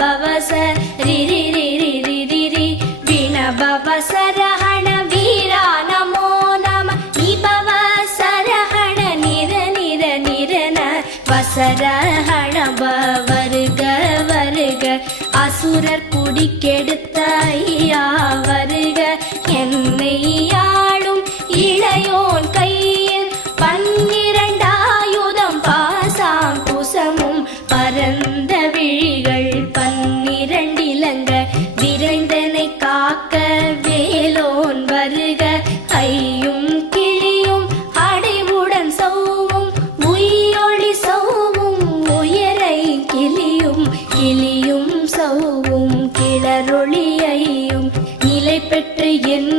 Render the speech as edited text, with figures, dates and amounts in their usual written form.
பவச ரிரி ரிரி ரிரி ரி விணபவ சரஹண வீரா நமோ நம நிபவ சரஹண நிர நிர நிரன வசரஹண வருக வருக அசுரர் குடிக்கெடுத்த ஐயா வருக என்னை ஆளும் இளையோன் கையில் 12 ஆயுதம் பாசாம் குசமும் பரந்த விழிகள் 12 இலங்க விரைந்தனை காக்க வேலோன் வருக ஐயும் கிளியும் அடைவுடன் சௌவும் உயிரொளி சௌவும் உயரை கிளியும் கிளியும் சௌவும் கிளரொளியையும் நிலை பெற்று என்